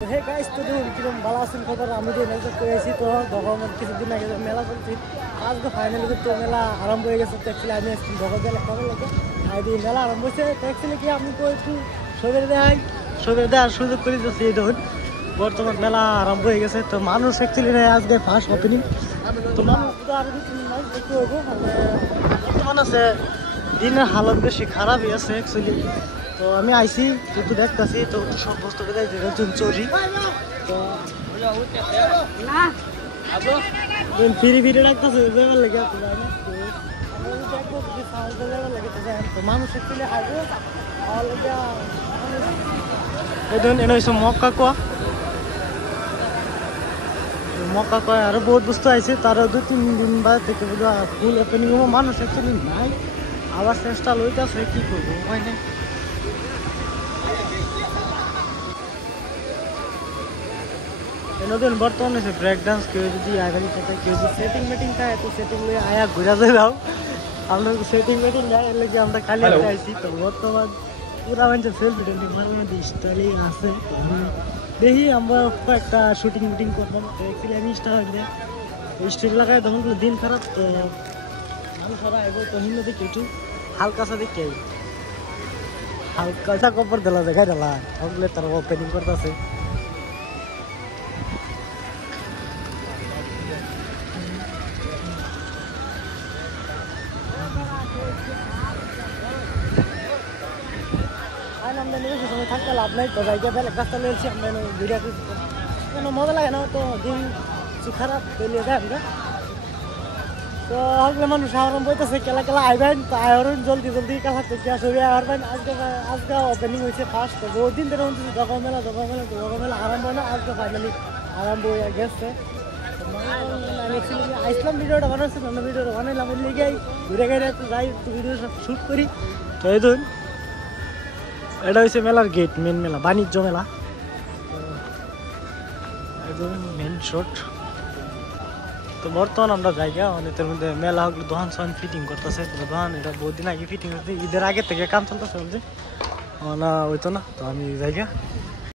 Hey guys, তো দেখুন কিরকম ভালো আছেন খবর। আমি তো মেলা করেছি, তো তখন কিছুদিন আগে মেলা চলছি। আজকে ফাইনালি কিন্তু মেলা আরম্ভ হয়ে গেছে। তো অ্যাকচুয়ালি আমি ঢকা জেলা খবর লাগে আর এই মেলা আরম্ভ হয়েছে। তো অ্যাকচুয়ালি কি আমি তো একটু ছবির দেওয়ার সুযোগ করে দিচ্ছি। এই দেখুন বর্তমান মেলা আরম্ভ হয়ে গেছে। তো মানুষ অ্যাকচুয়ালি আজকে ফার্স্ট ওপেনিং। তো মানুষ তো আরো দু তিন মাস দেখতে হইব। মানে বর্তমান আছে দিনের হালত বেশি খারাপই আছে অ্যাকচুয়ালি। তো আমি আইসি কিন্তু দেখতেছি তো সব বস্তু চুরি তো ফিরে ফিরে ডাকতেছে যাবার লাগে তো মানুষ একচুয়ালি আসবে। এই ধরুন এনে হয়েছে মক্কা কয় আরো বহুত বস্তু আছে। তারও 2-3 দিন বাদ থেকে ফুল ওপেনিং হবো। মানুষ একচুয়ালি নাই, আবার চেষ্টা লইতেছে কি করবো উপায় নেই। নতুন বর্তমান হয়েছে ব্রেক ডান্স। কেউ যদি আগামী কথা কেউ যদি সেটিং মেটিং থাকে তো সেটিং লয়ে আয়া ঘুরা যাও। আমরা সেটিং মেটিং যায় এর লাগে আমরা খালি আইছি। তো বর্তমান পুরা মানুষের সেলফি টেলফি মারার মধ্যে স্টাইলই আছে। দেখি আমরা একটা শুটিং মিটিং করলাম। তো অ্যাকচুয়ালি আমি স্টার হয়ে স্ট্রিট লাগায় তখন দিন খারাপ। তো আমি সবাই আইব তো হিন্দু দেখি একটু হালকা সা দেখি হালকা কপর দিলা দেখাই দিলা ওগুলো তারা ওপেনিং করতেছে। সময় থাকতে লাভ নাই। তো জায়গা বেলা গাছটা লেগেছি আমরা ভিডিও কেন মজা লাগে না। তো দিন কিছু খারাপ পেলিয়ে যায় আমরা। তো আসলে মানুষ আরম্ভ হইতেছে খেলা আইবেন। তো আয়রন জলদি খেলা করতে আসবে আরবেন। আজকে ওপেনিং হয়েছে ফার্স্ট। তো বহু দিন ধরে জগা মেলা আরম্ভ হয় না। আজকে ফাইনালি আরম্ভ হয়ে গেছে। আইসলাম ভিডিওটা বানাচ্ছি, অন্য ভিডিওটা বানাইলাম লিগে ঘুরে গেলে যাই ভিডিও সব শ্যুট করি। তো এই ধরুন এটা হচ্ছে মেলার গেট, মেন মেলা বাণিজ্য মেলা একদম মেন শট। তো বর্তমান আমরা জায়গা অনেকের মধ্যে মেলা হলে দোকান সোহান ফিটিং করতেছে। দোকান এটা বহুত দিন আগে ফিটিং করতে, ঈদের আগে থেকে কাম চলতেছে বলছে না হইতো না। তো আমি জায়গা